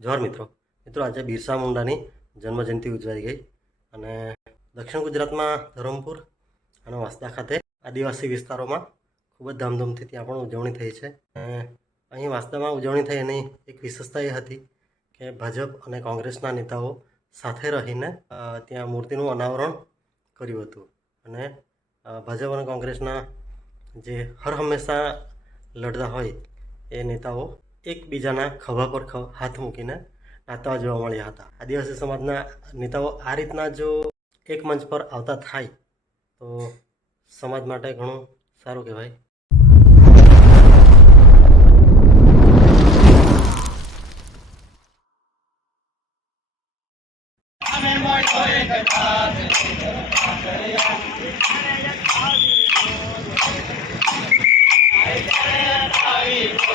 જોહર મિત્રો. મિત્રો, આજે બિરસા મુંડાની જન્મજયંતિ ઉજવાઈ ગઈ અને દક્ષિણ ગુજરાતમાં ધરમપુર અને વાંસદા ખાતે આદિવાસી વિસ્તારોમાં ખૂબ જ ધામધૂમથી ત્યાં પણ ઉજવણી થઈ છે. અહીં વાંસદામાં ઉજવણી થઈ એની એક વિશેષતા એ હતી કે ભાજપ અને કોંગ્રેસના નેતાઓ સાથે રહીને ત્યાં મૂર્તિનું અનાવરણ કર્યું હતું. અને ભાજપ અને કોંગ્રેસના જે હર હંમેશા લડતા હોય એ નેતાઓ એકબીજાના ખભા પર હાથ મૂકીને નાચતા જોવા મળ્યા હતા. આદિવાસી સમાજના નેતાઓ આ રીતના જો એક મંચ પર આવતા થાય, તો સમાજ માટે ઘણું સારું કહેવાય. Obrigado,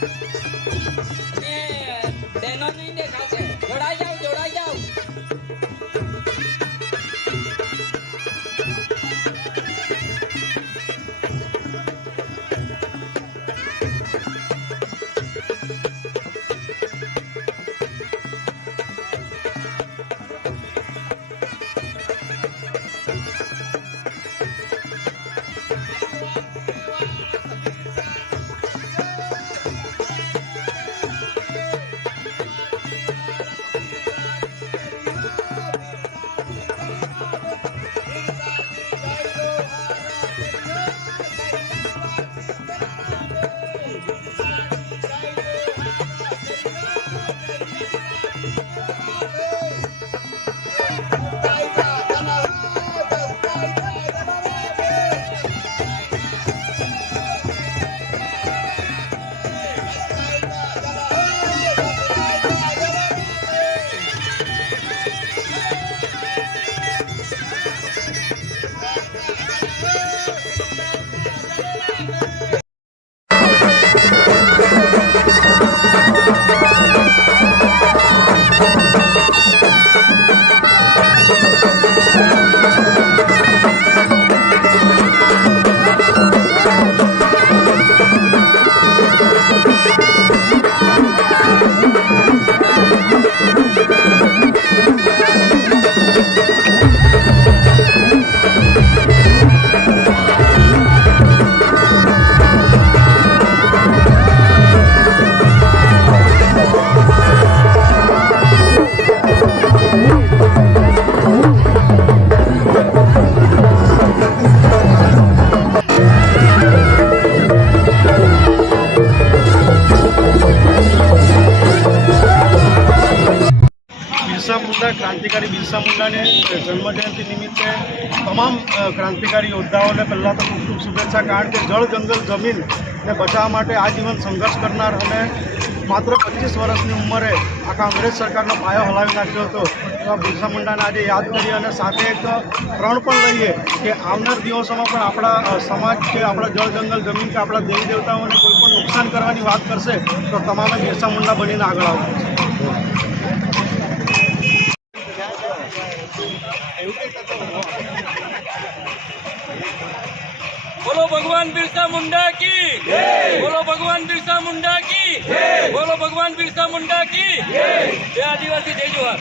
thank you ક્રાંતિકારી બિરસા જન્મ જન્મજયંતિ નિમિત્તે તમામ ક્રાંતિકારી યોદ્ધાઓને પહેલાં તો ખૂબ ખૂબ શુભેચ્છા, કારણ કે જળ જંગલ જમીનને બચાવવા માટે આજીવન સંઘર્ષ કરનાર અને માત્ર પચીસ વર્ષની ઉંમરે આખા અંગ્રેજ સરકારનો પાયો હલાવી નાખ્યો હતો. એવા બિરસા મુંડાને આજે યાદ કરીએ અને સાથે એક પ્રણ પણ લઈએ કે આવનાર દિવસોમાં પણ આપણા સમાજ કે આપણા જળ જંગલ જમીન કે આપણા દેવી દેવતાઓને કોઈ પણ નુકસાન કરવાની વાત કરશે તો તમામે બિરસા મુંડા બનીને આગળ આવવું બોલો ભગવાન બિરસા મુંડા કી. બોલો ભગવાન બિરસા મુંડા કી. બોલો ભગવાન બિરસા મુંડા કી. જય આદિવાસી જય જુહાર.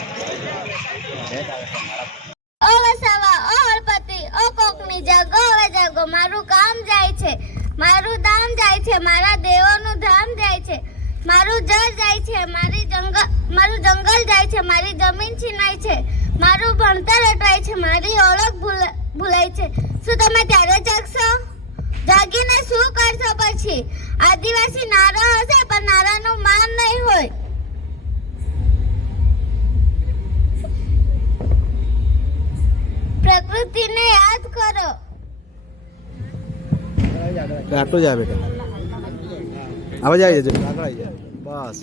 ઓ વસાવા ઓ હળપતિ ઓ કોકની જાગો હવે જાગો મારું કામ જાય છે. મારું દામ જાય છે મારા દેવોનું ધામ જાય છે. મારું જળ જાય છે મારી જંગલ મારું જંગલ જાય છે મારી જમીન છીનાય છે. મારું ભણતર અટવાય છે મારી ઓળખ ભૂલ- ભૂલાય છે. શું તમે ત્યારે જાગશો જાગીને શું કરશો પછી આદિવાસી નારો હશે, પણ નારાનું માન નહીં હોય. પ્રકૃતિને યાદ કરો. આટલું જ આવે આગળ આવી જાય બસ.